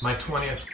My 20th.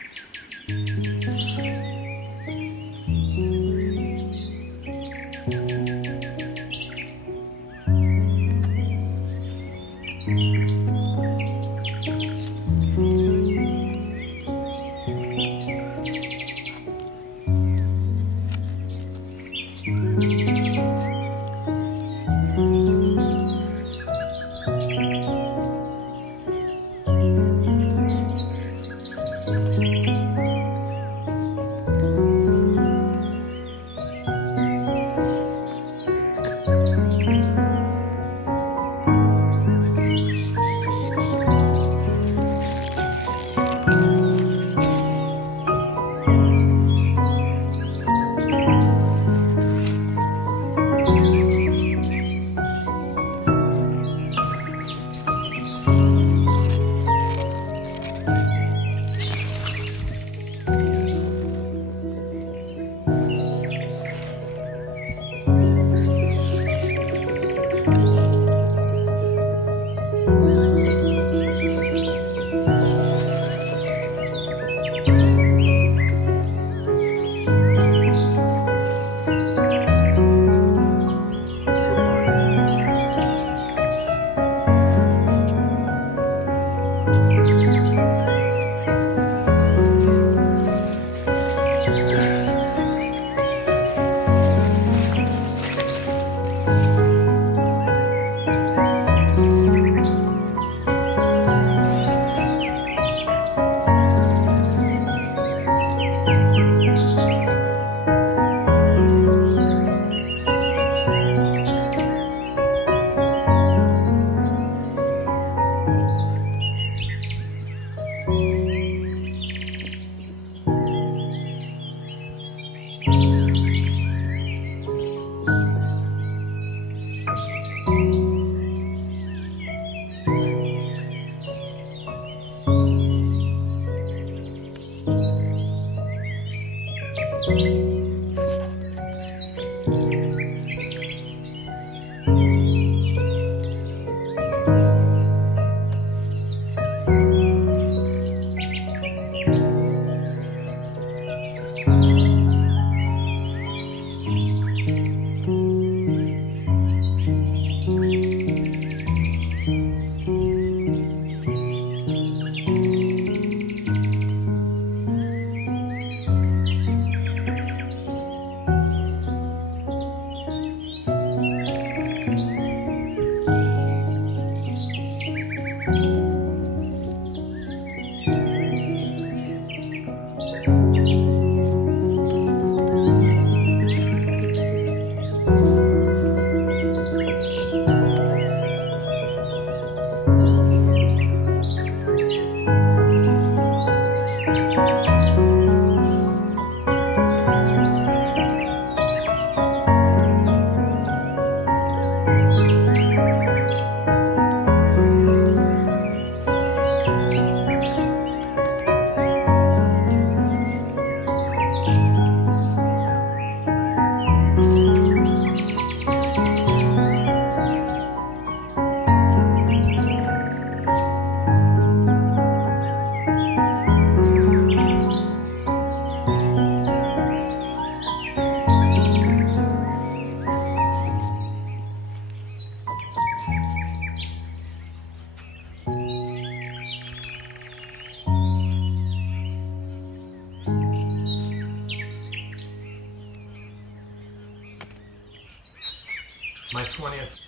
My 20th.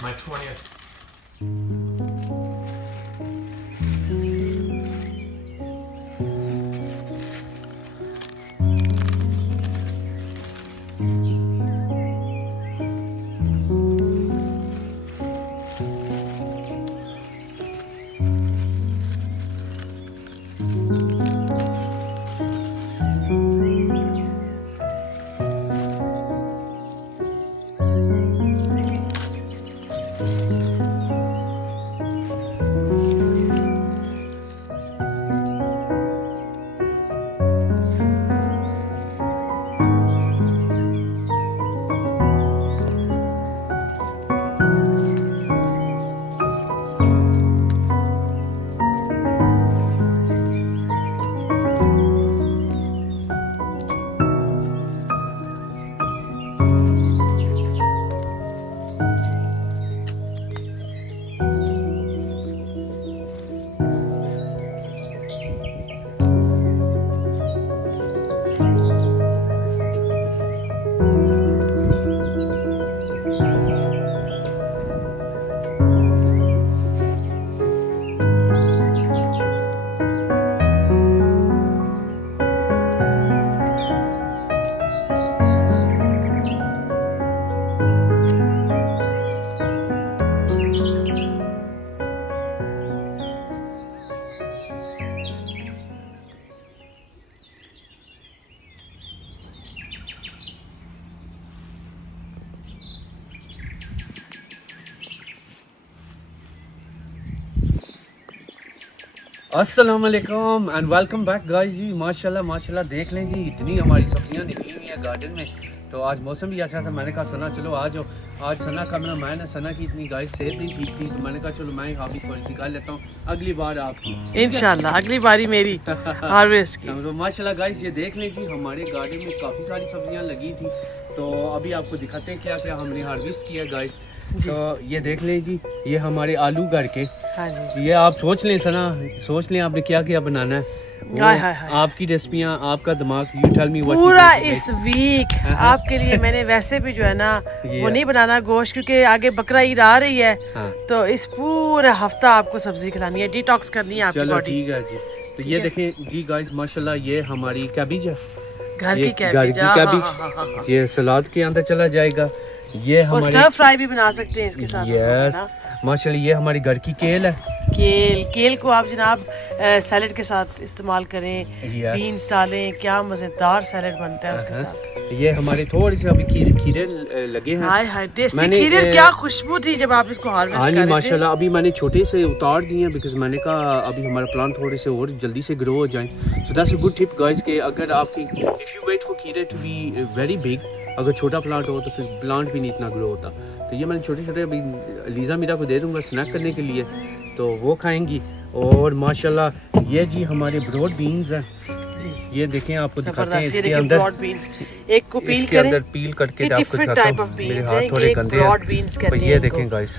My 20th. अस्सलाम वालेकुम and welcome back guys जी। माशाल्लाह माशाल्लाह देख लें जी, इतनी हमारी सब्जियां निकली हुई हैं गार्डन में। तो आज मौसम भी अच्छा था, मैंने कहा सना चलो आ जाओ। आज सना का मैं सना की इतनी गाइस सेहत नहीं ठीक थी, तो मैंने कहा चलो मैं हाफिज थोड़ी सी कर लेता हूँ, अगली बार आपकी इंशाल्लाह अगली बारी मेरी हार्वेस्ट की। तो माशाल्लाह गाइस ये देख लें जी, हमारे गार्डन में काफ़ी सारी सब्जियां लगी थी। तो अभी आपको दिखाते हैं क्या क्या हमने हार्वेस्ट किया गाइस। तो ये देख लें जी, ये हमारे आलू घर के। हाँ जी, ये आप सोच लें सना, सोच लें आपने क्या क्या बनाना है। हाय हाय हाय। आपकी रेसिपियाँ, आपका दिमाग, यू टेल मी व्हाट पूरा इस वीक आपके लिए मैंने वैसे भी जो है ना वो नहीं बनाना गोश्त, क्योंकि आगे बकरा ईद आ रही है। हाँ। तो इस पूरा हफ्ता आपको सब्जी खिलानी है, डिटॉक्स करनी है आपकी चलो बॉडी। ठीक है जी। तो ये देखें जी गाइस माशाल्लाह, ये हमारी कैबिज है, घर ये की घर कैबिज, की हाँ, कैबिज, हाँ, हाँ, हाँ। ये सलाद के अंदर चला जाएगा। ये और हमारी स्टर फ्राई भी बना सकते हैं इसके साथ हम लोग, है यस ना। माशाल्लाह, ये हमारी घर की केल है। केल को आप जनाब सैलेड के साथ इस्तेमाल करें, Yes. बीन्स डालें, क्या मजेदार सैलेड बनता है उसके साथ। ये हमारे थोड़े से अभी खीरे लगे हैं। हाय हाय, देसी मैंने, खीरे, क्या खुशबू थी जब आप इसको हार्वेस्ट हाँ कर नहीं रहे थे। माशाल्लाह, अभी मैंने छोटे से उतार दिए हैं, बिकॉज मैंने कहा अभी हमारा प्लांट थोड़े से और जल्दी से ग्रो हो जाएं। So that's a good tip guys कि अगर आपकी इफ़ यू वेट फॉर खीरे टू बी वेरी बिग, अगर छोटा प्लांट हो तो फिर प्लांट भी नहीं इतना ग्रो होता। तो ये मैंने छोटे छोटे अभी लीज़ा मीरा को दे दूँगा स्नैक करने के लिए, तो वो खाएंगी। और माशाल्लाह ये जी हमारे ब्रॉड बीन्स हैं जी, ये देखें, आपको दिखाते हैं ये इसके देखिए अंदर, ब्रॉड बीन्स। एक को पील इसके करें, अंदर पील करके ये आपको different दिखाता type हूँ। of मेरे beans हाथ हैं, थोड़े ये गंदे broad हैं, beans पर कहते ये हैं देखें इनको। गाइस,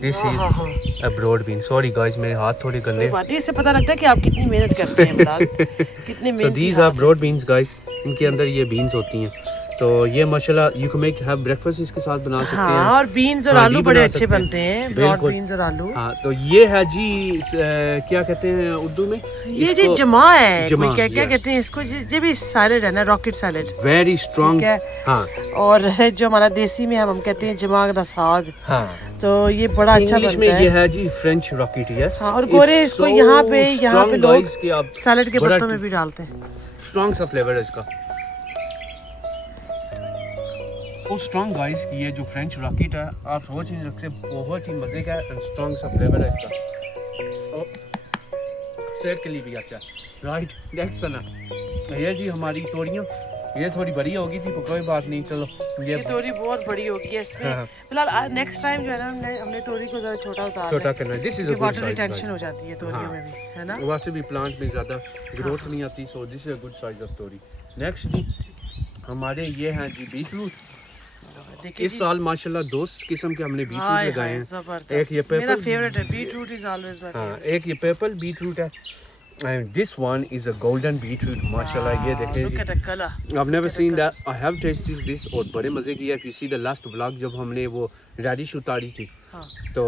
दिस हाँ, हाँ, हाँ। Is a broad bean. Sorry guys, मेरे हाथ थोड़े गंदे हैं। बाटी इससे पता लगता है कि आप कितनी मेहनत करते हैं बिलाल, कितनी सो मेहनत। These are broad beans guys, इनके अंदर ये बीन्स होती हैं। तो ये माशाल्लाह you can make have breakfast इसके साथ बना सकते हैं। हाँ, और बीन्स और हांडी आलू बड़े बना अच्छे सकते हैं। बनते हैं, ब्रॉड बिल्कुल। बीन्स और आलू। हाँ, तो ये है जी क्या कहते हैं उर्दू में ये जी जमा है, जमा, कोई क्या yeah. कहते हैं इसको, ये भी सैलेड है ना, रॉकेट सैलेड। Very strong. ठीक है। हाँ और जो हमारा देसी में हम कहते हैं जमा का साग। हाँ, तो ये बड़ा अच्छा इंग्लिश बनता में ये है। है जी फ्रेंच रॉकेट। यस। हाँ, और गोरे इसको यहाँ पे लोग सैलेड के बड़ा पत्तों में भी डालते हैं। स्ट्रॉन्ग सा फ्लेवर है इसका, बहुत स्ट्रॉन्ग गाइस। ये जो फ्रेंच रॉकेट है आप सोच नहीं सकते, बहुत ही मजे का है, स्ट्रॉन्ग सा फ्लेवर है इसका, और सेहत के लिए भी अच्छा है। राइट, नेक्स्ट ना ये जी हमारी तोरियां, ये थोड़ी बड़ी होगी थी, पर कोई बात नहीं, चलो ये तोरी बहुत बड़ी होगी है इसमें। हाँ। फिलहाल नेक्स्ट टाइम जो है ना हमने तोरी को जरा छोटा उतारना है, छोटा करना है। This is a good water size, retention हो जाती है तोरियों हाँ। में भी, है ना। वैसे भी प्लांट में ज़्यादा ग्रोथ नहीं आती, so this is a good size of तोरी। नेक्स्ट जी हमारे ये हैं जी बीटरूट। देखिए इस साल माशाल्लाह 2 किस्म के हमने बीटरूट लगाए हैं। जबरदस्त। एक ये मेरा पर्पल, फेवरेट है बीटरूट, इज ऑलवेज माय हाँ फेवरेट। एक ये पर्पल बीटरूट है, And this one is a golden beetroot, mashallah. ये देखें Look ji. at the color. I've never seen that. I have tasted this और बड़े मज़े की है. If you see the last vlog जब हमने वो radish उतारी थी, हाँ. तो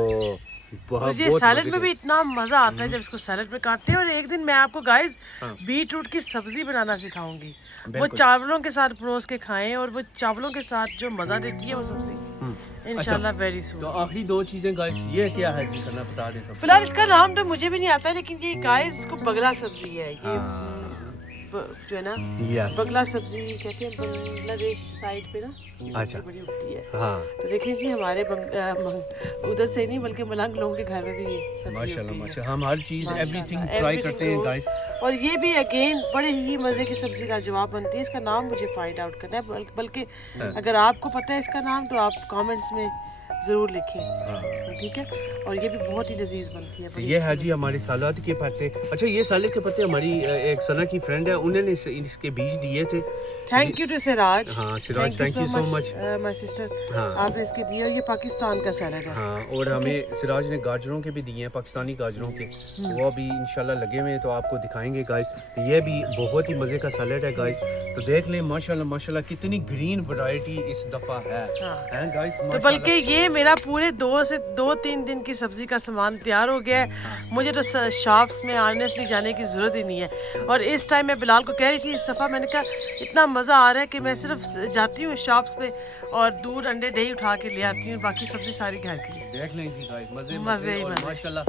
और ये सैलेड में भी इतना मजा आता है जब इसको सैलेड में काटते हैं। और एक दिन मैं आपको गाइस हाँ. बीट रूट की सब्जी बनाना सिखाऊंगी। वो बिल्कुल। चावलों के साथ परोस के खाएं और वो चावलों के साथ जो मजा देती है वो सब्जी इंशाल्लाह वेरी सून। तो आखिरी दो चीज़ें गाइस ये क्या है जी सना बता दें सब। फिलहाल इसका नाम तो मुझे भी नहीं आता लेकिन ये गाइस इसको बगला सब्जी है ये जो है ना Yes. बगला सब्जी कहते हैं बांग्लादेश साइड पे ना ये सब्जी अच्छा। बड़ी उगती है। हाँ तो देखें जी हमारे उधर से नहीं बल्कि मलंग लोगों के घर में भी ये सब्जी माशाल्लाह उगती है। माशाल्लाह हम हर चीज़ एवरीथिंग माशाल्लाह, ट्राई everything करते हैं grows। गाइस। और ये भी अगेन बड़े ही मज़े की सब्जी लाजवाब बनती है। इसका नाम मुझे फाइंड आउट करना है बल्कि अगर आपको पता है इसका नाम तो आप कमेंट्स में ज़रूर लिखें, ठीक है। और ये भी बहुत ही लजीज बनती है। तो ये है जी हमारे सलाद के पत्ते। अच्छा ये सलाद के पत्ते हमारी एक सना की फ्रेंड है उन्होंने इसके बीज दिए थे। Thank you to Siraj. हाँ Siraj thank you so much my sister. हाँ। आपने इसके दिए और ये पाकिस्तान का सैलड है। हाँ और हमें सिराज ने गाजरों के भी दिए हैं पाकिस्तानी गाजरों के, वो अभी इंशाल्लाह लगे हुए हैं तो आपको दिखाएंगे गाइस। ये भी बहुत ही मज़े का सैलड है गाइस। तो देख लें माशाल्लाह माशाल्लाह कितनी ग्रीन वैरायटी इस दफ़ा है हैं गाइस। तो बल्कि ये मेरा पूरे 2 से 3 दिन की सब्जी का सामान तैयार हो गया है। मुझे तो शॉप्स में ऑनेस्टली जाने की ज़रूरत ही नहीं है। और इस टाइम मैं बिलाल को कह रही थी इस दफ़ा मैंने कहा इतना मज़ा आ रहा है कि मैं सिर्फ जाती हूँ शॉप्स पे और दूध अंडे दही उठा के ले आती हूँ, बाकी सब्जी सारी घर की है। देख लें जी गाइस मज़े मज़े ही और मज़े। माशाल्लाह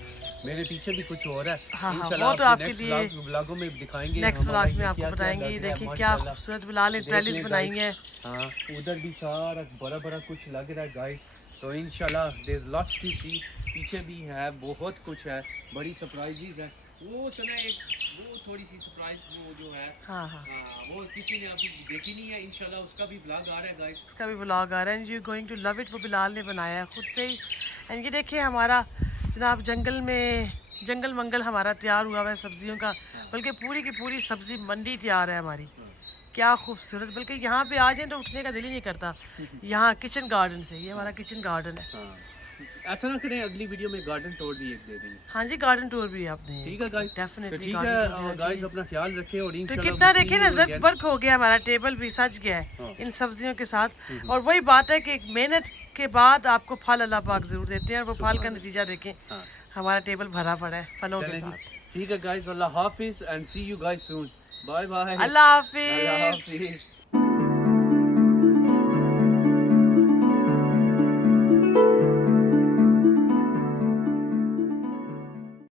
मेरे पीछे भी कुछ हो रहा है। हाँ, इंशाल्लाह वो तो आपके लिए व्लॉगों में दिखाएंगे। नेक्स्ट हमारा व्लॉग्स में ये आपको क्या-क्या बताएंगे। लग ये रहा है, देखिए क्या माशाल्लाह। खूबसूरत बिलाल ने देख ट्रेलिस लें बनाई guys। है। हाँ उधर भी सारा बड़ा बड़ा कुछ लग रहा है गाइस। तो इंशाल्लाह देयर इज लॉट्स टू सी। पीछे भी है बहुत कुछ है, बड़ी सरप्राइजेस है। वो सुना एक वो थोड़ी सी सरप्राइज वो जो है हाँ हाँ वो किसी ने अभी देखी नहीं है। इंशाल्लाह उसका भी व्लॉग आ रहा है गाइस। इसका भी व्लॉग आ रहा है and you going to love it. वो बिलाल ने बनाया है खुद से ही। एंड ये देखिए हमारा जनाब जंगल में जंगल मंगल हमारा तैयार हुआ है सब्जियों का, बल्कि पूरी की पूरी सब्जी मंडी तैयार है हमारी। क्या खूबसूरत, बल्कि यहाँ पे आ जाए तो उठने का दिल ही नहीं करता। यहाँ किचन गार्डन से, ये हमारा किचन गार्डन है। हाँ ऐसा ना करें अगली वीडियो में गार्डन टूर भी एक दे देंगे। हाँ जी गार्डन टूर भी आपने ठीक है गाइस। डेफिनेटली ठीक है गाइस अपना ख्याल रखें और तो इंशाल्लाह कितना देखे ना जब वर्क हो गया हमारा, टेबल भी सज गया है इन सब्जियों के साथ। और वही बात है कि मेहनत के बाद आपको फल अल्लाह पाक जरूर देते हैं और वो फल का नतीजा देखें हमारा टेबल भरा पड़ा है फलों के साथ। ठीक है गाइस अल्लाह हाफिज and see you guys soon. Bye bye अल्लाह अल्लाह हाफिज। हाफिज।